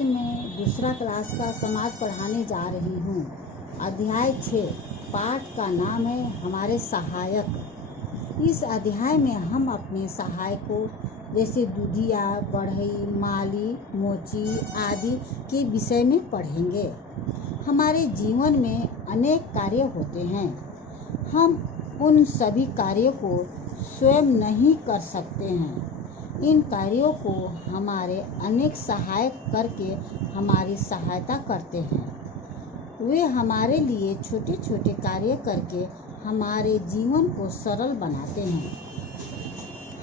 आज मैं दूसरा क्लास का समाज पढ़ाने जा रही हूँ। अध्याय 6 पाठ का नाम है हमारे सहायक। इस अध्याय में हम अपने सहायकों जैसे दूधिया, बढ़ई, माली, मोची आदि के विषय में पढ़ेंगे। हमारे जीवन में अनेक कार्य होते हैं। हम उन सभी कार्यों को स्वयं नहीं कर सकते हैं। इन कार्यों को हमारे अनेक सहायक करके हमारी सहायता करते हैं। वे हमारे लिए छोटे छोटे कार्य करके हमारे जीवन को सरल बनाते हैं।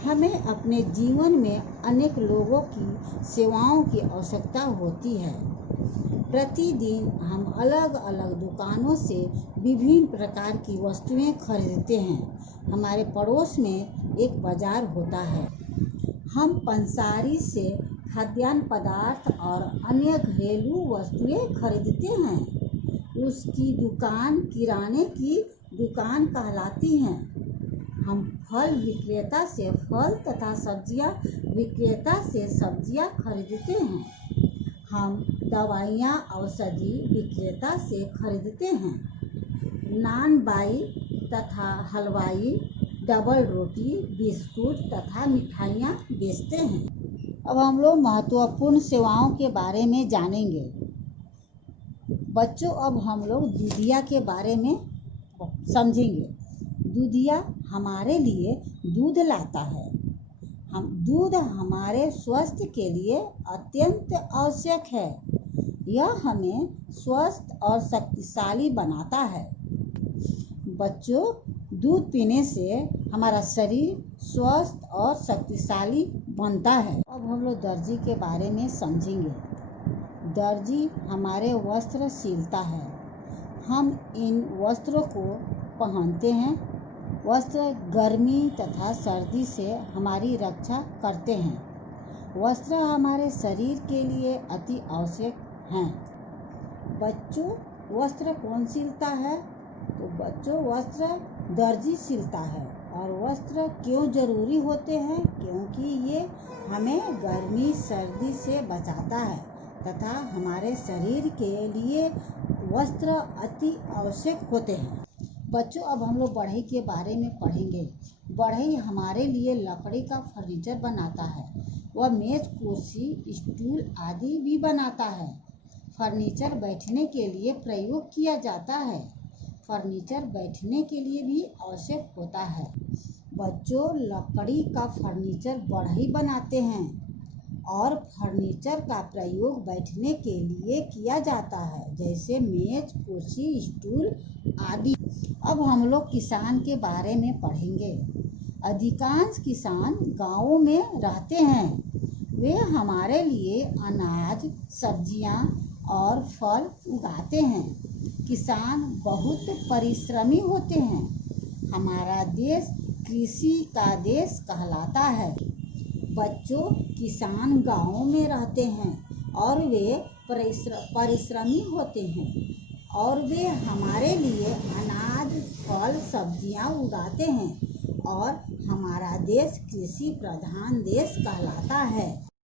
हमें अपने जीवन में अनेक लोगों की सेवाओं की आवश्यकता होती है। प्रतिदिन हम अलग अलग दुकानों से विभिन्न प्रकार की वस्तुएं खरीदते हैं। हमारे पड़ोस में एक बाजार होता है। हम पंसारी से खाद्यान्न पदार्थ और अन्य घरेलू वस्तुएं खरीदते हैं। उसकी दुकान किराने की दुकान कहलाती है। हम फल विक्रेता से फल तथा सब्जियां विक्रेता से सब्जियां खरीदते हैं। हम दवाइयाँ औषधि विक्रेता से खरीदते हैं। नान बाई तथा हलवाई डबल रोटी, बिस्कुट तथा मिठाइयाँ बेचते हैं। अब हम लोग महत्वपूर्ण सेवाओं के बारे में जानेंगे। बच्चों, अब हम लोग दूधिया के बारे में समझेंगे। दूधिया हमारे लिए दूध लाता है। दूध हमारे स्वास्थ्य के लिए अत्यंत आवश्यक है। यह हमें स्वस्थ और शक्तिशाली बनाता है। बच्चों, दूध पीने से हमारा शरीर स्वस्थ और शक्तिशाली बनता है। अब हम लोग दर्जी के बारे में समझेंगे। दर्जी हमारे वस्त्र सिलता है। हम इन वस्त्रों को पहनते हैं। वस्त्र गर्मी तथा सर्दी से हमारी रक्षा करते हैं। वस्त्र हमारे शरीर के लिए अति आवश्यक हैं। बच्चों, वस्त्र कौन सिलता है? तो बच्चों, वस्त्र दर्जी सिलता है। और वस्त्र क्यों जरूरी होते हैं? क्योंकि ये हमें गर्मी सर्दी से बचाता है तथा हमारे शरीर के लिए वस्त्र अति आवश्यक होते हैं। बच्चों, अब हम लोग बढ़ई के बारे में पढ़ेंगे। बढ़ई हमारे लिए लकड़ी का फर्नीचर बनाता है। वह मेज, कुर्सी, स्टूल आदि भी बनाता है। फर्नीचर बैठने के लिए प्रयोग किया जाता है। फर्नीचर बैठने के लिए भी आवश्यक होता है। बच्चों, लकड़ी का फर्नीचर बढ़ई बनाते हैं और फर्नीचर का प्रयोग बैठने के लिए किया जाता है, जैसे मेज, कुर्सी, स्टूल आदि। अब हम लोग किसान के बारे में पढ़ेंगे। अधिकांश किसान गांवों में रहते हैं। वे हमारे लिए अनाज, सब्जियां और फल उगाते हैं। किसान बहुत परिश्रमी होते हैं। हमारा देश कृषि का देश कहलाता है। बच्चों, किसान गांवों में रहते हैं और वे परिश्रमी होते हैं और वे हमारे लिए अनाज, फल, सब्जियां उगाते हैं और हमारा देश कृषि प्रधान देश कहलाता है।